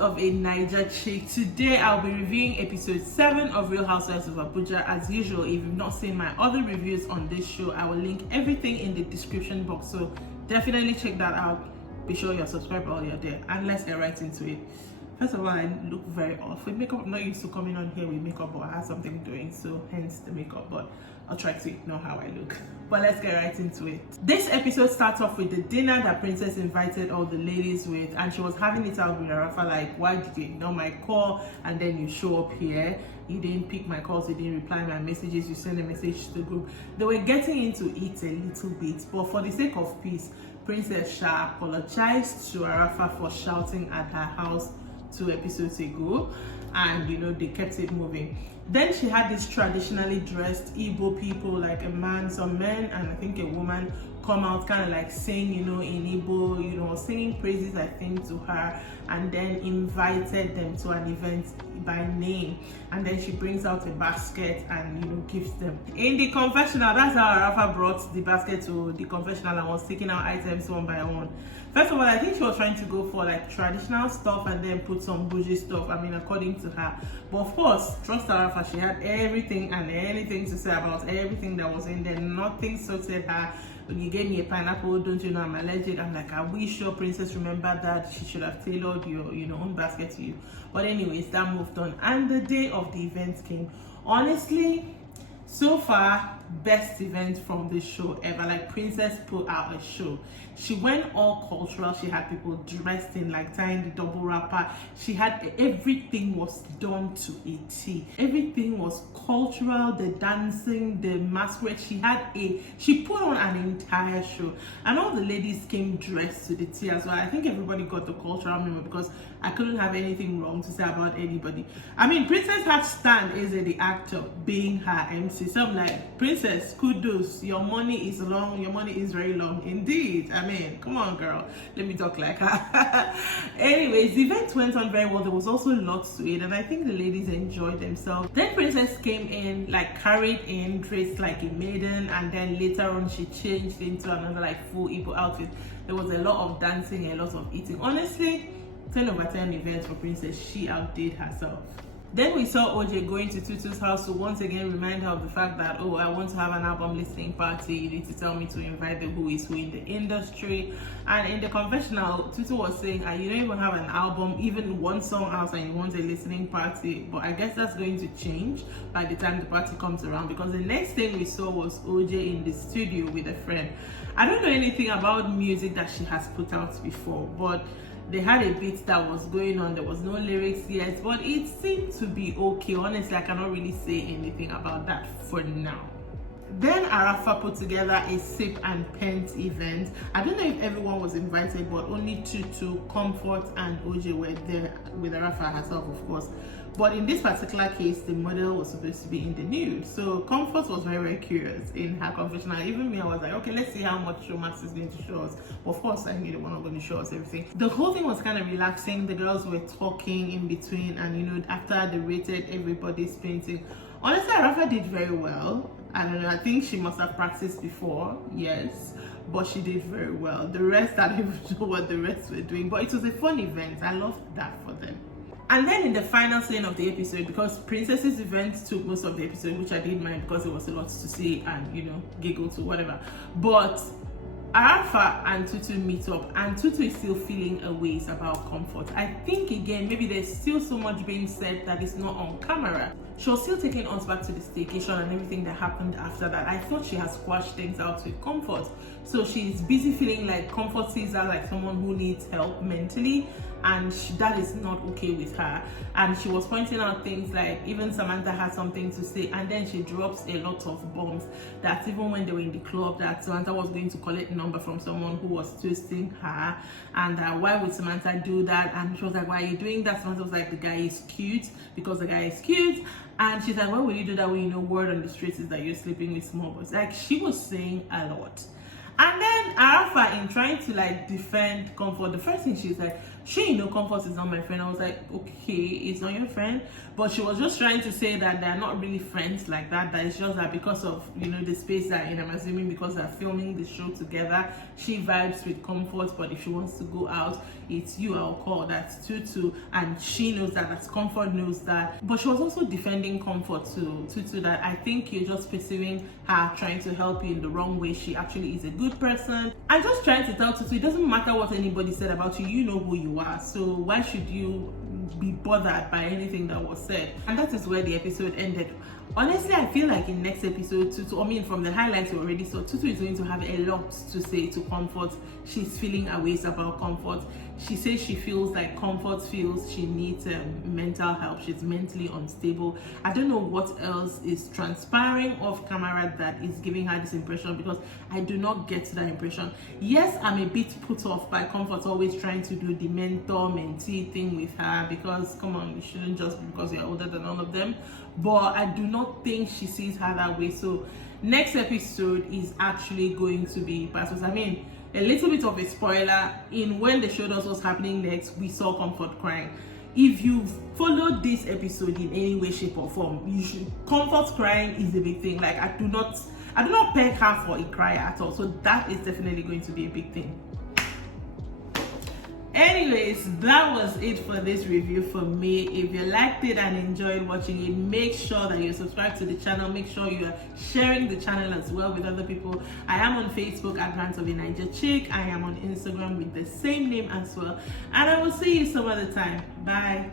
of a Naija Chic. Today I'll be reviewing episode 7 of Real Housewives of Abuja. As usual, if you've not seen my other reviews on this show, I will link everything in the description box, so definitely check that out. Be sure you're subscribed while you're there, and let's get right into it. First of all, I look very off with makeup. I'm not used to coming on here with makeup, but I have something doing, so hence the makeup, but I'll try to ignore how I look. But let's get right into it. This episode starts off with the dinner that Princess invited all the ladies with, and she was having it out with Rafa, like, why did you ignore my call and then you show up here? You didn't pick my calls, you didn't reply my messages, you sent a message to the group. They were getting into it a little bit, but for the sake of peace, Princess Shah apologized to Rafa for shouting at her house 2 episodes ago, and they kept it moving. Then she had this traditionally dressed Igbo people, like a man, some men, and I think a woman, come out kind of like sing, in Igbo, singing praises, I think, to her, and then invited them to an event by name. And then she brings out a basket and gives them. In the confessional, that's how Rafa brought the basket to the confessional and was taking out items one by one. First of all, I think she was trying to go for like traditional stuff and then put some bougie stuff, according to her. But of course, trust Rafa, she had everything and anything to say about everything that was in there. Nothing sorted her. When you gave me a pineapple, don't you know I'm allergic? I'm like, are we sure Princess remembered that? She should have tailored your own basket to you. But anyways, that moved on. And the day of the event came. Honestly, so far, best event from this show ever. Like, Princess put out a show. She went all cultural. She had people dressed in like tying the double wrapper. She had everything was done to a T. Everything was cultural, the dancing, the masquerade. She put on an entire show, and all the ladies came dressed to the T as well. I think everybody got the cultural memo because I couldn't have anything wrong to say about anybody. Princess had Stan as the actor being her MC. So I'm like, Princess, kudos, your money is long, your money is very long indeed. Come on, girl, let me talk like her. Anyways, the event went on very well. There was also lots to it, and I think the ladies enjoyed themselves. Then Princess came in, like carried in, dressed like a maiden, and then later on she changed into another like full Igbo outfit. There was a lot of dancing, a lot of eating. Honestly, 10 over 10 events for Princess. She outdid herself. Then we saw OJ going to Tutu's house to once again remind her of the fact that, oh, I want to have an album listening party. You need to tell me to invite the who is who in the industry. And in the confessional, Tutu was saying, you don't even have an album, even one song out, and you want a listening party. But I guess that's going to change by the time the party comes around, because the next thing we saw was OJ in the studio with a friend. I don't know anything about music that she has put out before, but they had a beat that was going on. There was no lyrics yet, but it seemed to be okay. Honestly, I cannot really say anything about that for now. Then Arafa put together a sip and pent event. I don't know if everyone was invited, but only Tutu, Comfort, and OJ were there, with Arafa herself, of course. But in this particular case, the model was supposed to be in the nude. So Comfort was very, very curious in her confessional. Even me, I was like, okay, let's see how much Max is going to show us. But of course, I knew they were not going to show us everything. The whole thing was kind of relaxing. The girls were talking in between, and after they rated everybody's painting. Honestly, Rafa did very well. I don't know, I think she must have practiced before, yes, but she did very well. The rest, I don't even know what the rest were doing, but it was a fun event. I loved that for them. And then in the final scene of the episode, because Princess's event took most of the episode, which I didn't mind because there was a lot to see and giggle to whatever, but Arafa and Tutu meet up, and Tutu is still feeling a ways about Comfort. I think again, maybe there's still so much being said that is not on camera. She was still taking us back to the staycation and everything that happened after that. I thought she has squashed things out with Comfort. So she's busy feeling like Comfort sees her like someone who needs help mentally, and that is not okay with her. And she was pointing out things like even Samantha had something to say, and then she drops a lot of bombs that even when they were in the club, that Samantha was going to collect a number from someone who was twisting her, and why would Samantha do that? And she was like, why are you doing that? Samantha was like, the guy is cute, because the guy is cute. And she's like, why would you do that when word on the streets is that you're sleeping with small boys? Like, she was saying a lot. And then Arafa, in trying to like defend Comfort, the first thing she's like, she, Comfort is not my friend. I was like, okay, it's not your friend. But she was just trying to say that they're not really friends like that. That it's just that because of, the space that in, I'm assuming because they're filming the show together, she vibes with Comfort. But if she wants to go out, it's you I'll call. That's Tutu. And she knows that. That's Comfort knows that. But she was also defending Comfort to Tutu, that I think you're just perceiving her trying to help you in the wrong way. She actually is a good person. I'm just trying to tell Tutu, it doesn't matter what anybody said about you. You know who you are. So why should you be bothered by anything that was said? And that is where the episode ended. Honestly, I feel like in next episode, Tutu, from the highlights we already saw, Tutu is going to have a lot to say to Comfort. She's feeling her ways about Comfort. She says she feels like Comfort feels she needs mental help. She's mentally unstable. I don't know what else is transpiring off camera that is giving her this impression, because I do not get that impression. Yes, I'm a bit put off by Comfort always trying to do the mentor-mentee thing with her, because come on, you shouldn't just because you're older than all of them. But I do not think she sees her that way. So next episode is actually going to be Passos. A little bit of a spoiler, in when they showed us what's happening next, we saw Comfort crying. If you've followed this episode in any way, shape or form, you should. Comfort crying is a big thing. Like I do not peg her for a cry at all. So that is definitely going to be a big thing. Anyways, that was it for this review from me. If you liked it and enjoyed watching it, make sure that you subscribe to the channel. Make sure you are sharing the channel as well with other people. I am on Facebook at Rants of Naija Chic. I am on Instagram with the same name as well. And I will see you some other time. Bye.